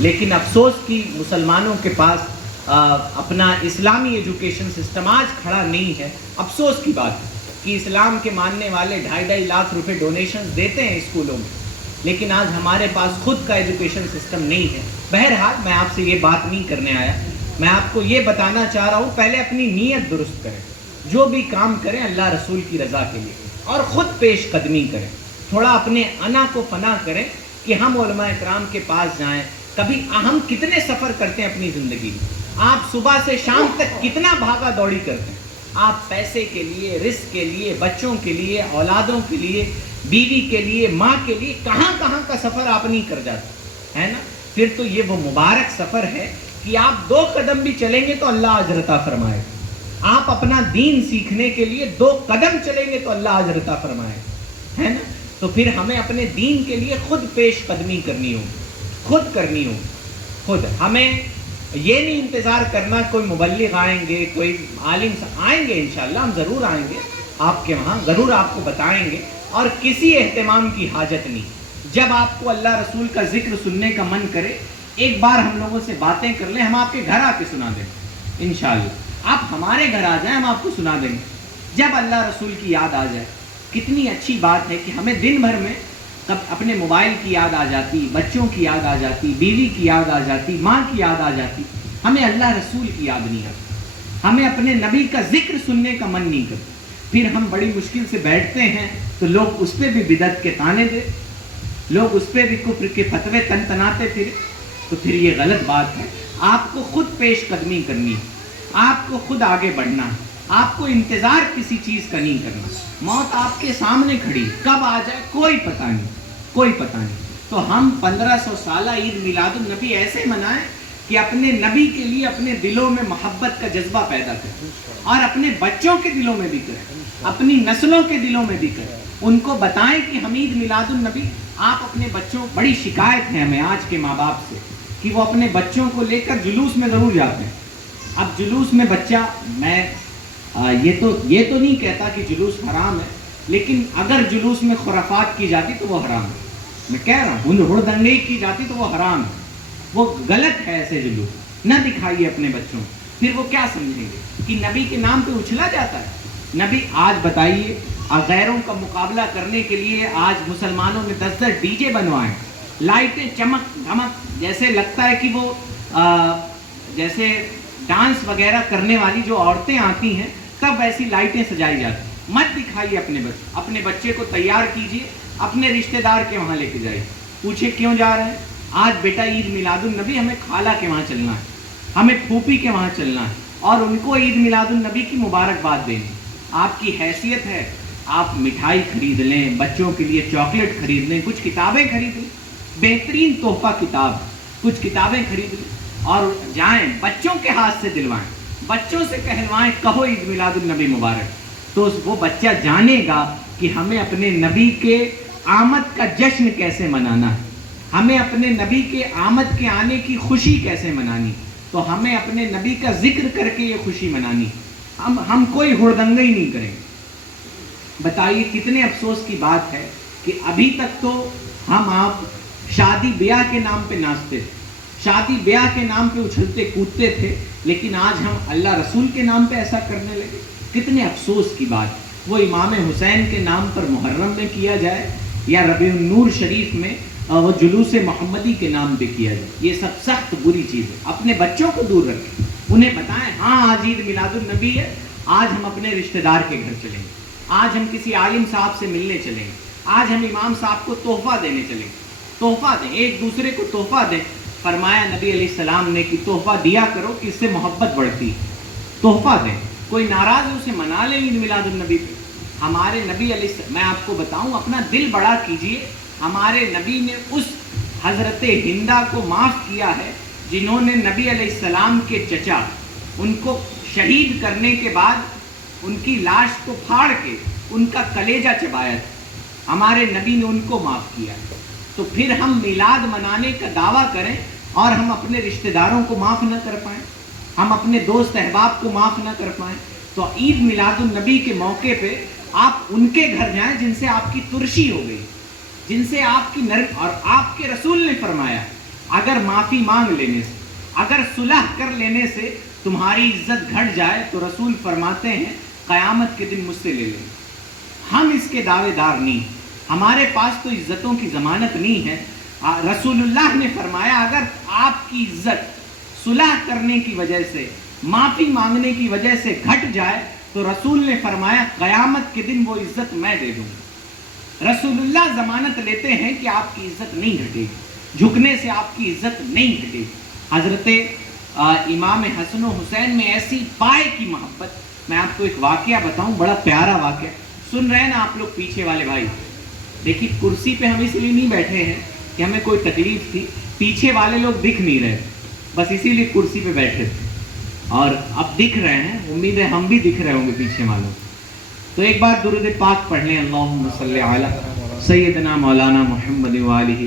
لیکن افسوس کہ مسلمانوں کے پاس اپنا اسلامی ایجوکیشن سسٹم آج کھڑا نہیں ہے. افسوس کی بات ہے کہ اسلام کے ماننے والے 2.5 لاکھ روپے ڈونیشنز دیتے ہیں اسکولوں میں، لیکن آج ہمارے پاس خود کا ایجوکیشن سسٹم نہیں ہے. بہرحال میں آپ سے یہ بات نہیں کرنے آیا، میں آپ کو یہ بتانا چاہ رہا ہوں پہلے اپنی نیت درست کریں. جو بھی کام کریں اللہ رسول کی رضا کے لیے اور خود پیش قدمی کریں. تھوڑا اپنے انا کو فنا کریں کہ ہم علماء اکرام کے پاس جائیں. کبھی ہم کتنے سفر کرتے ہیں اپنی زندگی میں، آپ صبح سے شام تک کتنا بھاگا دوڑی کرتے ہیں. آپ پیسے کے لیے، رزق کے لیے، بچوں کے لیے، اولادوں کے لیے، بیوی کے لیے، ماں کے لیے کہاں کہاں کا سفر آپ نہیں کر جاتے ہے نا. پھر تو یہ وہ مبارک سفر ہے کہ آپ 2 قدم بھی چلیں گے تو اللہ اجر عطا فرمائے. آپ اپنا دین سیکھنے کے لیے 2 قدم چلیں گے تو اللہ اجر عطا فرمائے ہے نا. تو پھر ہمیں اپنے دین کے لیے خود پیش قدمی کرنی ہوگی، خود کرنی ہوگی. خود ہمیں یہ نہیں انتظار کرنا کوئی مبلغ آئیں گے، کوئی عالم آئیں گے. انشاءاللہ ہم ضرور آئیں گے آپ کے وہاں، ضرور آپ کو بتائیں گے. اور کسی اہتمام کی حاجت نہیں. جب آپ کو اللہ رسول کا ذکر سننے کا من کرے، ایک بار ہم لوگوں سے باتیں کر لیں، ہم آپ کے گھر آ کے سنا دیں گے انشاءاللہ. آپ ہمارے گھر آ جائیں، ہم آپ کو سنا دیں گے. جب اللہ رسول کی یاد آ جائے، کتنی اچھی بات ہے کہ ہمیں دن بھر میں اپنے موبائل کی یاد آ جاتی، بچوں کی یاد آ جاتی، بیوی کی یاد آ جاتی، ماں کی یاد آ جاتی، ہمیں اللہ رسول کی یاد نہیں آتی. ہمیں اپنے نبی کا ذکر سننے کا من نہیں کرتا. پھر ہم بڑی مشکل سے بیٹھتے ہیں تو لوگ اس پہ بھی بدعت کے طعنے دے، لوگ اس پہ بھی کفر کے فتوے تناتے پھر. تو پھر یہ غلط بات ہے. آپ کو خود پیش قدمی کرنی ہے، آپ کو خود آگے بڑھنا ہے. آپ کو انتظار کسی چیز کا نہیں کرنا. موت آپ کے سامنے کھڑی، کب آ جائے کوئی پتہ نہیں، کوئی پتہ نہیں. تو ہم 1500 سالہ عید میلاد النبی ایسے منائیں کہ اپنے نبی کے لیے اپنے دلوں میں محبت کا جذبہ پیدا کریں، اور اپنے بچوں کے دلوں میں بھی کریں، اپنی نسلوں کے دلوں میں بھی کریں. ان کو بتائیں کہ ہم عید میلاد النبی. آپ اپنے بچوں، بڑی شکایت ہے ہمیں آج کے ماں باپ سے کہ وہ اپنے بچوں کو لے کر جلوس میں ضرور جاتے ہیں. اب جلوس میں بچہ، میں یہ تو نہیں کہتا کہ جلوس حرام ہے، لیکن اگر جلوس میں خرافات کی جاتی تو وہ حرام ہے. میں کہہ رہا ہوں ہڑدنگی کی جاتی تو وہ حرام ہے، وہ غلط ہے. ایسے جلوس نہ دکھائیے اپنے بچوں. پھر وہ کیا سمجھیں گے کہ نبی کے نام پہ اچھلا جاتا ہے. نبی آج بتائیے، غیروں کا مقابلہ کرنے کے لیے آج مسلمانوں نے 10 ڈی جے بنوائے، لائٹیں چمک دھمک، جیسے لگتا ہے کہ وہ جیسے ڈانس وغیرہ کرنے والی جو عورتیں آتی ہیں تب ایسی لائٹیں سجائی جاتی. مت دکھائیے اپنے بچے کو تیار کیجئے، اپنے رشتہ دار کے وہاں لے کے جائیے، پوچھے کیوں جا رہے ہیں. آج بیٹا عید میلاد النبی، ہمیں خالہ کے وہاں چلنا ہے، ہمیں پھوپھی کے وہاں چلنا ہے، اور ان کو عید میلاد النبی کی مبارکباد دینی. آپ کی حیثیت ہے، آپ مٹھائی خرید لیں، بچوں کے لیے چاکلیٹ خرید لیں، کچھ کتابیں خرید لیں، بہترین تحفہ کتاب، کچھ کتابیں خرید لیں اور جائیں، بچوں کے ہاتھ سے دلوائیں، بچوں سے کہلوائیں، کہو عید میلاد النبی مبارک. تو وہ بچہ جانے گا کہ ہمیں اپنے نبی کے آمد کا جشن کیسے منانا ہے، ہمیں اپنے نبی کے آمد کے آنے کی خوشی کیسے منانی. تو ہمیں اپنے نبی کا ذکر کر کے یہ خوشی منانی. ہم کوئی ہڑدنگی نہیں کریں گے. بتائیے کتنے افسوس کی بات ہے کہ ابھی تک تو ہم آپ شادی بیاہ کے نام پہ ناچتے تھے، شادی بیاہ کے نام پہ اچھلتے کودتے تھے، لیکن آج ہم اللہ رسول کے نام پہ ایسا کرنے لگے. کتنے افسوس کی بات. وہ امام حسین کے نام پر محرم میں کیا جائے یا ربیع النور شریف میں وہ جلوس محمدی کے نام پہ کیا جائے، یہ سب سخت بری چیز ہے. اپنے بچوں کو دور رکھیں، انہیں بتائیں ہاں آج عید میلاد النبی ہے، آج ہم اپنے رشتہ دار کے گھر چلیں گے، آج ہم کسی عالم صاحب سے ملنے چلیں گے، آج ہم امام صاحب کو تحفہ دینے چلیں گے. تحفہ دیں، ایک دوسرے کو تحفہ دیں. فرمایا نبی علیہ السلام نے کہ تحفہ دیا کرو کہ اس سے محبت بڑھتی. تحفہ دیں، کوئی ناراض ہے اسے منا لیں عید میلاد النبی پہ. ہمارے نبی علیہ السلام، میں آپ کو بتاؤں، اپنا دل بڑا کیجئے. ہمارے نبی نے اس حضرت ہندہ کو معاف کیا ہے جنہوں نے نبی علیہ السلام کے چچا، ان کو شہید کرنے کے بعد ان کی لاش کو پھاڑ کے ان کا کلیجہ چبایا تھا. ہمارے نبی نے ان کو معاف کیا. تو پھر ہم میلاد منانے کا دعویٰ کریں اور ہم اپنے رشتہ داروں کو معاف نہ کر پائیں، ہم اپنے دوست احباب کو معاف نہ کر پائیں. تو عید میلاد النبی کے موقع پہ آپ ان کے گھر جائیں جن سے آپ کی ترشی ہو گئی، جن سے آپ کی اور آپ کے رسول نے فرمایا اگر معافی مانگ لینے سے، اگر صلح کر لینے سے تمہاری عزت گھٹ جائے تو رسول فرماتے ہیں قیامت کے دن مجھ سے لے لیں۔ ہم اس کے دعوے دار نہیں، ہمارے پاس تو عزتوں کی ضمانت نہیں ہے۔ رسول اللہ نے فرمایا اگر آپ کی عزت صلح کرنے کی وجہ سے، معافی مانگنے کی وجہ سے گھٹ جائے تو رسول نے فرمایا قیامت کے دن وہ عزت میں دے دوں گا۔ رسول اللہ ضمانت لیتے ہیں کہ آپ کی عزت نہیں گھٹے گی، جھکنے سے آپ کی عزت نہیں گھٹے گی۔ حضرت امام حسن و حسین میں ایسی پائے کی محبت، میں آپ کو ایک واقعہ بتاؤں، بڑا پیارا واقعہ، سن رہے ہیں نا آپ لوگ پیچھے والے بھائی؟ دیکھیے کرسی پہ ہم اس لیے نہیں بیٹھے ہیں کہ ہمیں کوئی تکلیف تھی، پیچھے والے لوگ دکھ نہیں رہے، بس اسی لیے کرسی پہ بیٹھے تھے، اور اب دکھ رہے ہیں، امید ہے ہم بھی دکھ رہے ہوں گے پیچھے والوں۔ تو ایک بار درود پاک پڑھ لیں، اللہم صلی علی سیدنا مولانا محمد وآلہ